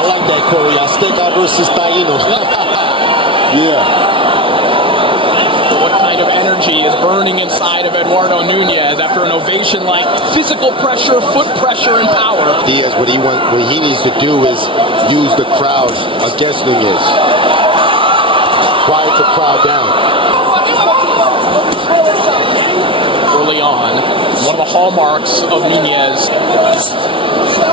I like that, Corey. Azteca versus Taino. Yeah. What kind of energy is burning inside of Eduardo Nunez after an ovation like physical pressure, foot pressure, and power? Diaz, what he needs to do is use the crowd against Nunez. Quiet the crowd down. Early on, one of the hallmarks of Nunez.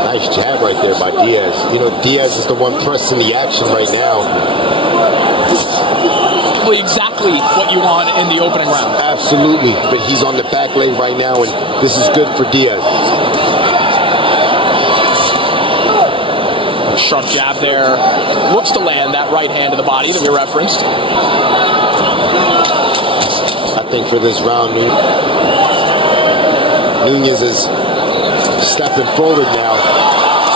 Nice jab right there by Diaz. You know, Diaz is the one pressing the action right now. Exactly what you want in the opening round. Absolutely, but he's on the back leg right now, and this is good for Diaz. Sharp jab there. Looks to land that right hand to the body that we referenced. I think for this round, Nunez is stepping forward now,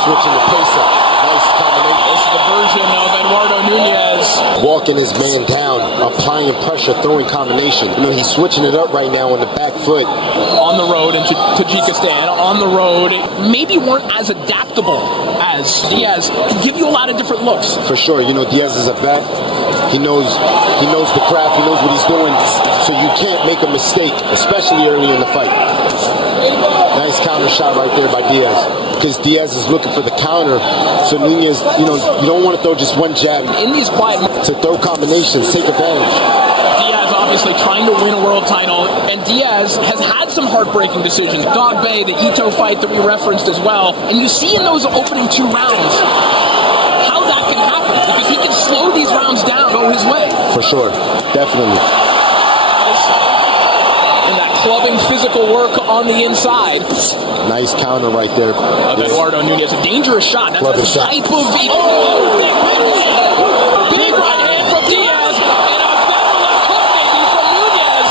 switching the pace up. Nice combination. This is the version of Eduardo Nunez. Walking his man down, applying pressure, throwing combination. You know, he's switching it up right now on the back foot. On the road in Tajikistan, on the road, maybe weren't as adaptable as Diaz. Can give you a lot of different looks. For sure, you know, Diaz is a vet. He knows the craft, he knows what he's doing, so you can't make a mistake, especially early in the fight. Nice counter shot right there by Diaz, because Diaz is looking for the counter. So Nunez, you know, you don't want to throw just one jab. In these quiet to throw combinations, take advantage. Diaz obviously trying to win a world title, and Diaz has had some heartbreaking decisions. Dog Bay, the Ito fight that we referenced as well, and you see in those opening 2 rounds how that can happen, because he can slow these rounds down, go his way. For sure, definitely. And that clubbing physical work on the inside. Nice counter right there. Eduardo Nunez, a dangerous shot. That's the type of big right hand from Diaz, and a better left hook maybe from Nunez.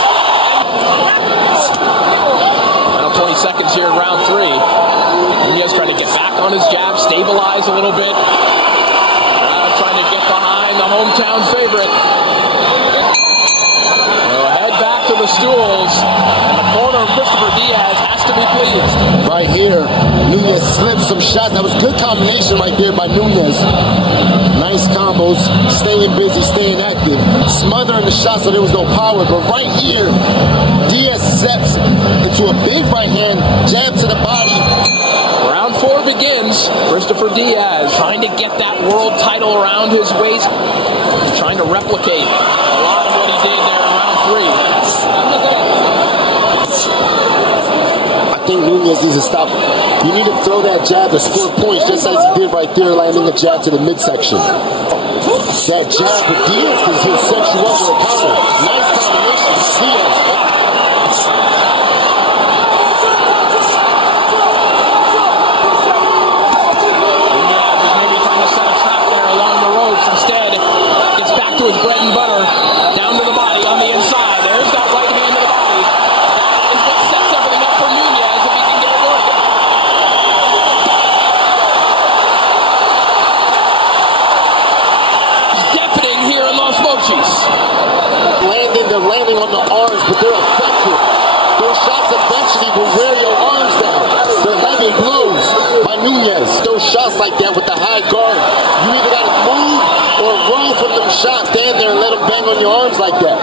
Final 20 seconds here in round 3. Nunez trying to get back on his jab, stabilize a little bit. Trying to get behind the hometown favorite. Head back to the stools, and the corner of Christopher Diaz has to be pleased. Right here, Nunez slipped some shots. That was good combination right there by Nunez. Nice combos, staying busy, staying active, smothering the shots so there was no power. But right here, Diaz steps into a big right hand, jab to the body. Round 4 begins. Christopher Diaz trying to get that world title around his waist, trying to replicate a lot of what he did there in round 3. I think Nunez needs to stop. You need to throw that jab to score points, just as he did right there, landing the jab to the midsection. That jab with Diaz, because he'll set you up with a counter. Nice combination with Diaz. To his bread and butter, down to the body on the inside. There's that right hand to the body. That is what sets everything up for Nunez if he can get it working. He's deafening here in Los Mochis. They're landing on the arms, but they're effective. Those shots eventually will wear your arms down. They're heavy blows by Nunez. Those shots like that with the high guard, you either got to move or roll from them shots. Stand there and let them bang on your arms like that.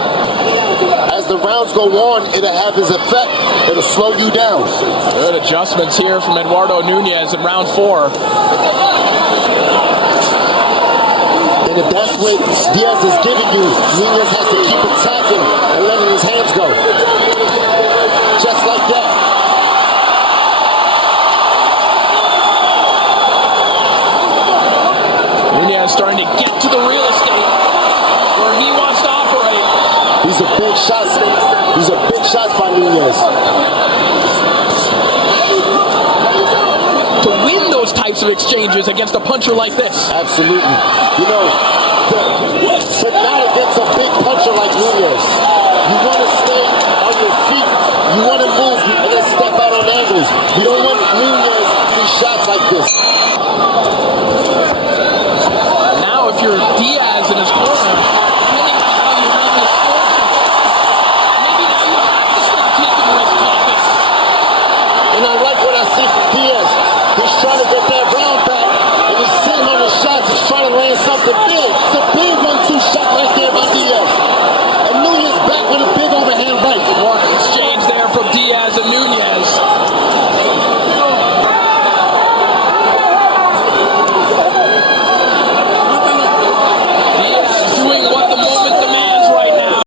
As the rounds go on, it'll have its effect. It'll slow you down. Good adjustments here from Eduardo Nunez in round 4. And if that's what Diaz is giving you, Nunez has to keep attacking and letting his hands go. Just like that. Nunez starting to get to the real estate where he wants to operate. These are big shots. These are big shots by Nunez. To win those types of exchanges against a puncher like this. Absolutely. You know, but not against a big puncher like Nunez. You want to stay on your feet. You want to move and then step out on angles. You don't want Nunez to do shots like this. Now if you're Diaz in his corner, depending on how you run this score, maybe now you have to start taking risks like this. And I like what I see from Diaz. He's trying to get that round back, and he's sitting on the shot. the big